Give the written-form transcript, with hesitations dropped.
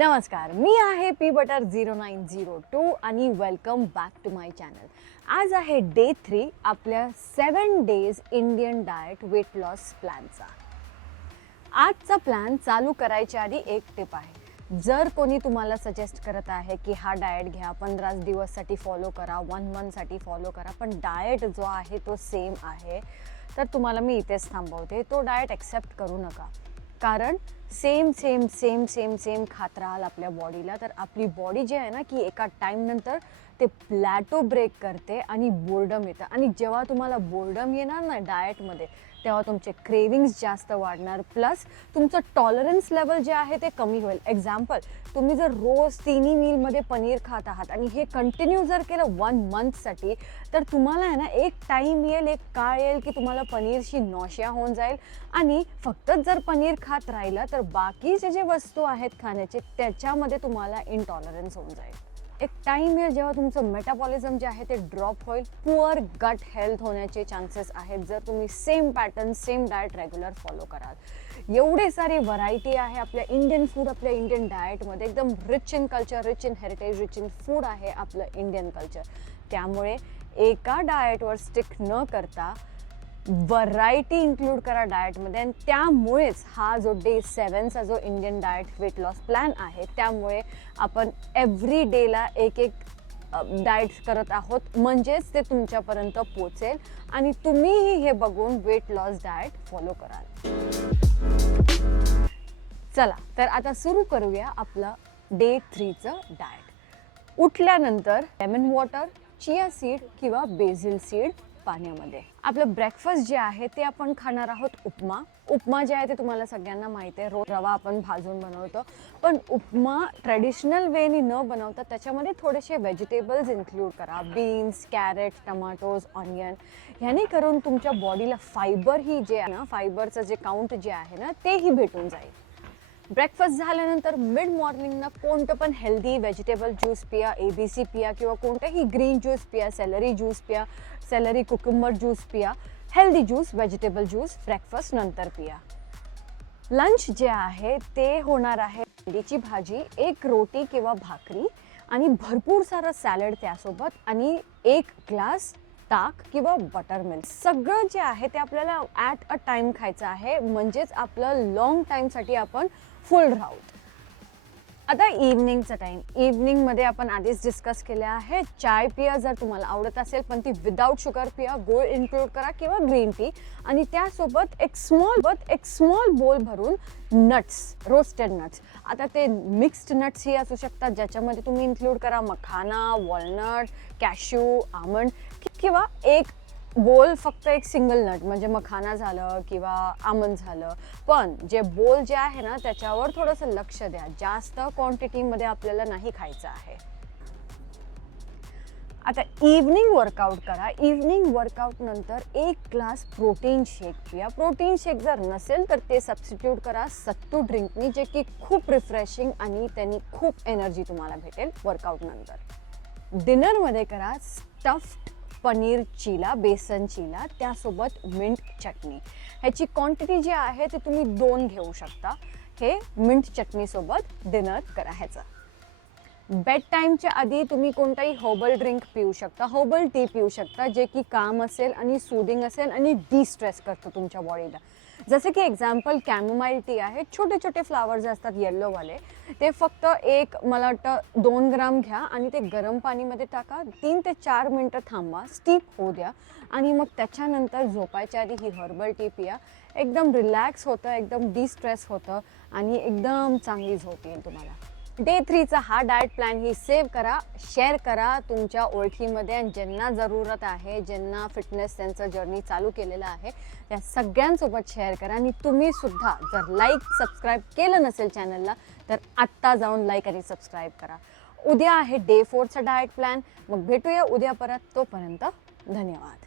नमस्कार, मी आहे P butter 0902 आणि welcome back to my channel. आज आहे डे 3 आपल्या 7 days Indian diet weight loss प्लॅनचा. आजचा प्लॅन चालू करायच्या आधी एक टिप आहे. जर कोणी तुम्हाला सजेस्ट करत आहे की हा डाएट घ्या, 15 दिवससाठी फॉलो करा, 1 मंथसाठी फॉलो करा, पण डाएट जो आहे तो सेम आहे, तर तुम्हाला मी इथेच थांबवते. तो डाएट ॲक्सेप्ट करू नका. कारण same same same same same खात राहाल आपल्या बॉडीला, तर आपली बॉडी जी आहे ना की एका टाईमनंतर ते प्लॅटो ब्रेक करते आणि बोर्डम येतं. आणि जेव्हा तुम्हाला बोर्डम येणार ना डाएटमध्ये, तेव्हा तुमचे क्रेविंग्स जास्त वाढणार, प्लस तुमचं टॉलरन्स लेवल जे आहे ते कमी होईल. एक्झाम्पल, तुम्ही जर रोज तिन्ही मीलमध्ये पनीर खात आहात आणि हे कंटिन्यू जर केलं 1 मंथसाठी, तर तुम्हाला आहे ना एक टाईम येईल, एक काळ येईल की तुम्हाला पनीरची नॉशिया होऊन जाईल. आणि फक्तच जर पनीर खात राहिलं तर बाकीचे जे वस्तू आहेत खाण्याचे, त्याच्यामध्ये तुम्हाला इनटॉलरन्स होऊन जाईल. एक टाईम येईल जेव्हा तुमचं मेटाबॉलिझम जे आहे ते ड्रॉप होईल. पुअर गट हेल्थ होण्याचे चान्सेस आहेत जर तुम्ही same pattern, same diet regular follow कराल. एवढे सारी व्हरायटी आहे आपल्या इंडियन फूड, आपल्या इंडियन डाएटमध्ये. एकदम rich in culture, rich in heritage, rich in food आहे आपलं इंडियन कल्चर. त्यामुळे एका डाएटवर स्टिक न करता व्हरायटी इन्क्लूड करा डाएटमध्ये. आणि त्यामुळेच हा जो डे 7चा जो Indian diet weight loss plan आहे, त्यामुळे आपण एव्हरी डेला एक डाएट करत आहोत, म्हणजेच ते तुमच्यापर्यंत पोचेल आणि तुम्हीही हे बघून वेट लॉस डाएट फॉलो कराल. चला तर आता सुरू करूया आपलं डे 3चं डाएट. उठल्यानंतर लेमन वॉटर, चिया सीड किंवा बेसिल सीड पाण्यामध्ये. आपलं ब्रेकफास्ट जे आहे ते आपण खाणार आहोत उपमा जे आहे ते तुम्हाला सगळ्यांना माहिती आहे. रोज रवा आपण भाजून बनवतो, पण उपमा ट्रेडिशनल वेनी न बनवता त्याच्यामध्ये थोडेसे व्हेजिटेबल्स इन्क्लूड करा. Beans, carrot, tomatoes, onion. ह्याने करून तुमच्या बॉडीला फायबर ही जे आहे ना, फायबरचं जे काउंट जे आहे ना, तेही भेटून जाईल. ब्रेकफास्ट झाल्यानंतर मिड मॉर्निंगला कोणतं पण हेल्दी व्हेजिटेबल ज्यूस पिया, ABC पिया किंवा कोणतेही ग्रीन ज्यूस पिया, सेलरी ज्यूस पिया, सेलरी कुकुंबर ज्यूस पिया. Healthy juice, vegetable juice breakfast नंतर पिया. लंच जे आहे ते होणार आहे भेंडीची भाजी, एक रोटी किंवा भाकरी आणि भरपूर सारं सॅलड त्यासोबत, आणि 1 ग्लास ताक किंवा बटर मिल्क. सगळं जे आहे ते आपल्याला ॲट अ टाइम खायचं आहे, म्हणजेच आपलं लॉंग टाईमसाठी आपण फुल राहू. आता इव्हनिंगचा टाईम. इव्हनिंगमध्ये आपण आधीच डिस्कस केले आहे, चाय पिया जर तुम्हाला आवडत असेल, पण ती विदाऊट शुगर पिया, गोड इन्क्लूड करा किंवा ग्रीन टी. आणि त्यासोबत एक स्मॉल बोल भरून नट्स, रोस्टेड नट्स. आता ते मिक्स्ड नट्स ही असू शकतात, ज्याच्यामध्ये तुम्ही इन्क्लूड करा मखाना, वॉलनट, कॅश्यू, आमंड, किंवा एक बोल फक्त एक सिंगल नट, म्हणजे मखाना झालं किंवा आमंड झालं. पण जे बोल जे आहे ना त्याच्यावर थोडंसं लक्ष द्या, जास्त क्वांटिटीमध्ये आपल्याला नाही खायचं आहे. आता इव्हनिंग वर्कआउट करा. इव्हनिंग वर्कआउट नंतर 1 ग्लास प्रोटीन शेक पिया. प्रोटीन शेक जर नसेल तर ते सबस्टिट्यूट करा सत्तू ड्रिंकनी, जे की खूप रिफ्रेशिंग आणि त्यांनी खूप एनर्जी तुम्हाला भेटेल वर्कआउट नंतर. डिनरमध्ये करा स्टफ्ड पनीर चिला, बेसन चिला, त्यासोबत मिंट चटणी. ह्याची क्वांटिटी जी आहे ते तुम्ही 2 घेऊ शकता. हे मिंट चटणीसोबत डिनर करा. ह्याचा बेड टाईमच्या आधी तुम्ही कोणताही हर्बल ड्रिंक पिऊ शकता, हर्बल टी पिऊ शकता, जे की काम असेल आणि सूदिंग असेल आणि डिस्ट्रेस करतो तुमच्या बॉडीला. जसं की एक्झाम्पल कॅमोमाईल टी आहे. छोटे छोटे फ्लावर्स असतात येल्लोवाले, ते फक्त मला वाटतं 2 ग्राम घ्या आणि ते गरम पाणीमध्ये टाका, 3 ते 4 मिनटं थांबा, स्टीप होऊ द्या आणि मग त्याच्यानंतर झोपायच्या आधी ही हर्बल टी पिया. एकदम रिलॅक्स होतं, एकदम डिस्ट्रेस होतं आणि एकदम चांगली झोप येईल तुम्हाला. डे 3चा हा डाएट प्लॅन ही सेव्ह करा, शेअर करा तुमच्या ओळखीमध्ये, आणि ज्यांना जरूरत आहे, ज्यांना फिटनेस त्यांचं जर्नी चालू केलेलं आहे, त्या सगळ्यांसोबत शेअर करा. आणि तुम्ही सुद्धा जर सबस्क्राईब केलं नसेल चॅनलला, तर आत्ता जाऊन लाईक आणि सबस्क्राईब करा. उद्या आहे डे 4चा डाएट प्लॅन. मग भेटूया उद्या परत. तोपर्यंत धन्यवाद.